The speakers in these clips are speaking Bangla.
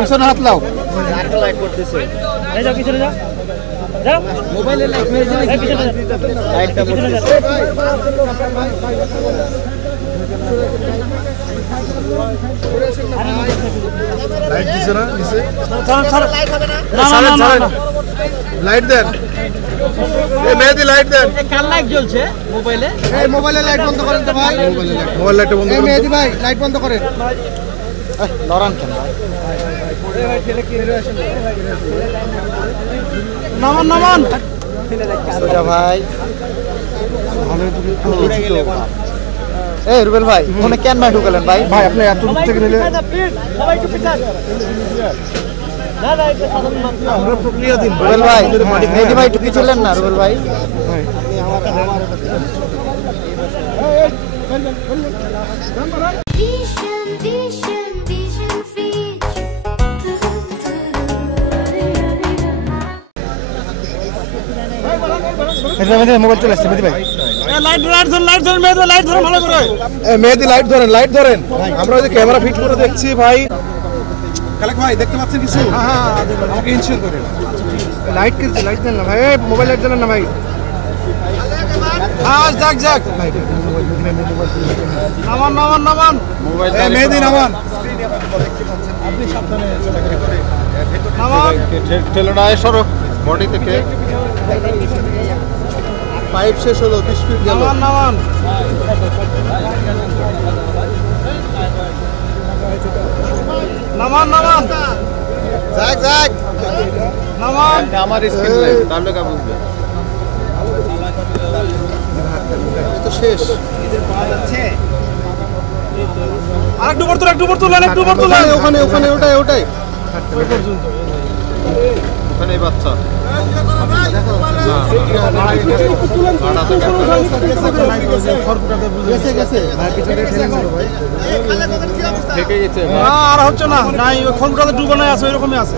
পিছনে হাত লাও। আরেকটা লাইট করতেছে এই যাও পিছনে যাও যাও মোবাইলে লাইট মেরেছে এই পিছনে লাইটটা করতেছে লাইট দিছে না দিছে লাইট হবে না না লাইট দেন এই মেহেদি লাইট দেন কার লাইট জ্বলছে মোবাইলে এই মোবাইলে লাইট বন্ধ করেন তো ভাই মোবাইল লাইট বন্ধ করেন এই মেহেদি ভাই লাইট বন্ধ করেন লড়ান কেন নামান নামান সোজা ভাই এই রুবেল ভাই ফোনে কেন ভাই ঢুকালেন ভাই ভাই আপনি এত দূর থেকে নিলে সবাই একটু পিছান না না এটা সাধারণ মাত্র আমরা প্রক্রিয়া দিন রুবেল ভাই মেহেদি ভাই একটু পিছলেন না রুবেল ভাই মোবাইল চলে আসছে মেহেদি ভাই লাইট ধরেন মেহেদি লাইট ধরেন ভালো করে মেহেদি লাইট ধরেন আমরা ওই যে ক্যামেরা ফিট করে দেখছি ভাই কালেক ভাই দেখতে পাচ্ছেন কিছু হ্যাঁ আমাকে ইনশিওর করেন লাইট কিনছে লাইট দেন না ভাই মোবাইল লাইট দেন না ভাই হ্যাঁ যাক ভাই নামান মোবাইল মেহেদি নামান আপনি সাবধানে চলাফেরা করে নামান ঠেলোনা সরো বডি থেকে পাইপ শেষ হলো 20 ফিট গেল নামান যাক নামান আমার স্ক্রিন লাইট তাহলে কা বুঝবে তো শেষ আরেকটু উপর তুলেন ওখানে ওটাই ওখানে বাচ্চা আর হচ্ছে না নাই খনটাতে ডুবানো আছে ওইরকমই আছে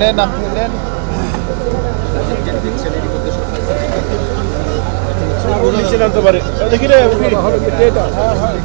নেন আপনি নেন দেখি রে